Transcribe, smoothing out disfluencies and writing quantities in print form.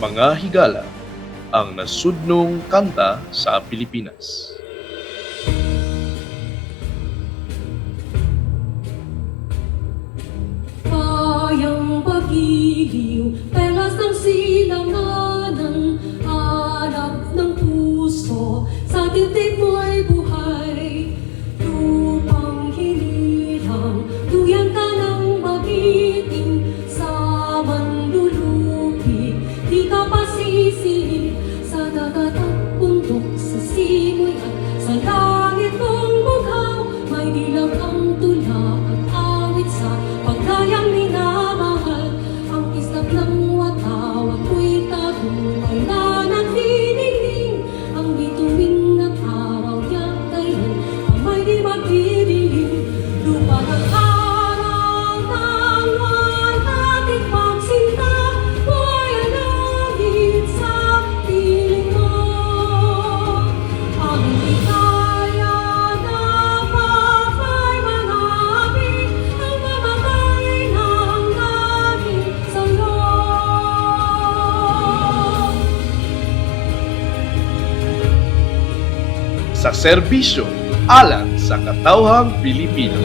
Mga higala, ang nasudnong kanta sa Pilipinas. Bayang pag-iliw, pelas ng silanganan, hanap ng puso, sa titig mo'y buhay. Lupang hinirang, duyan ka ng magiting, sa manlulupi, di ka pasisili, sa dagat at bundok, sa simoy at sa langit mong bughaw, may dilag ang tula at awit sa pagkayang minamahal. Ang islap ng wataw at mo'y tagumpay na nagdidingding. Ang bituin ng araw niya kailan pamay di magdidilim. Lupa ng araw ng walang pagsinta, buhay ang langit sa piling mo. Ang ligaya na papay manapit, ang mamatay ng langit sa'yo. Sa serbisyo alang sa katawhang Pilipino.